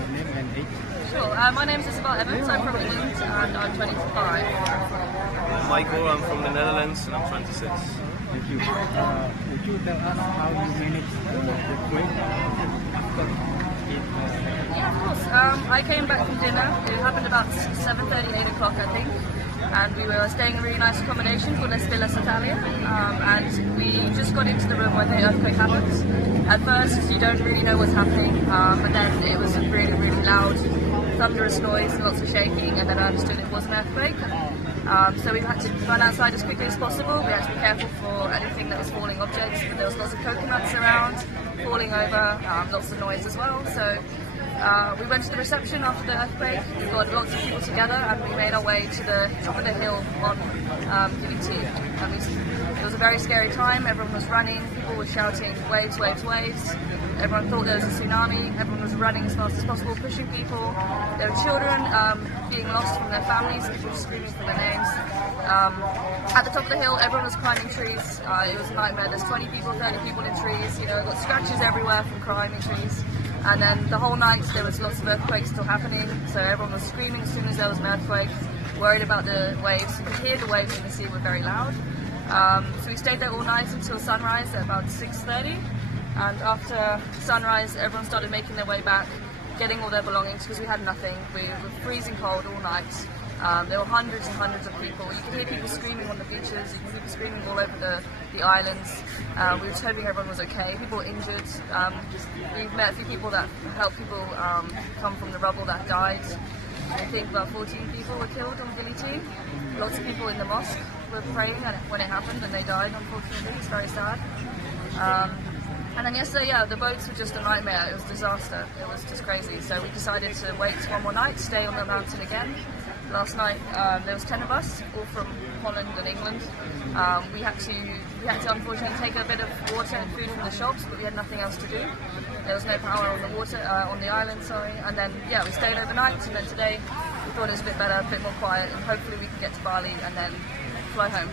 your name and age? Sure. My name is Evans. I'm from England and I'm 25. Michael, I'm from the Netherlands and I'm 26. Thank you. Would you tell us how you managed the trip after it? Yeah, of course. I came back from dinner. It happened about 7:30, 8 o'clock, I think. And we were staying in a really nice accommodation called Villa Italia. And we just got into the room when the earthquake happened. At first, you don't really know what's happening, but then it was a really, really loud, thunderous noise, lots of shaking, and then I understood it was an earthquake. So we had to run outside as quickly as possible. We had to be careful for anything that was falling objects. There was lots of coconuts around, falling over, lots of noise as well. So we went to the reception after the earthquake. We got lots of people together and we made our way to the top of the hill on WAHYUDI. It was a very scary time. Everyone was running. People were shouting, waves, waves, waves. Everyone thought there was a tsunami. Everyone was running as fast as possible, pushing people. There were children being lost from their families, people screaming for their names. At the top of the hill, everyone was climbing trees. It was a nightmare. There's 20 people, 30 people in trees. You know, got scratches everywhere from climbing trees. And then the whole night there was lots of earthquakes still happening. So everyone was screaming as soon as there was an earthquake, worried about the waves. You could hear the waves in the sea were very loud. So we stayed there all night until sunrise at about 6:30. And after sunrise, everyone started making their way back, getting all their belongings because we had nothing. We were freezing cold all night. There were hundreds and hundreds of people. You could hear people screaming on the beaches. You could hear people screaming all over the islands. We were just hoping everyone was okay. People were injured. We've met a few people that helped people come from the rubble that died. I think about 14 people were killed on WAHYUDI. Lots of people in the mosque were praying when it happened and they died, unfortunately. It's very sad. And then yesterday, yeah, the boats were just a nightmare. It was a disaster. It was just crazy. So we decided to wait one more night, stay on the mountain again. Last night there was 10 of us, all from Holland and England. We had to unfortunately take a bit of water and food from the shops, but we had nothing else to do. There was no power on the water on the island, sorry. And then yeah, we stayed overnight, and then today we thought it was a bit better, a bit more quiet, and hopefully we can get to Bali and then fly home.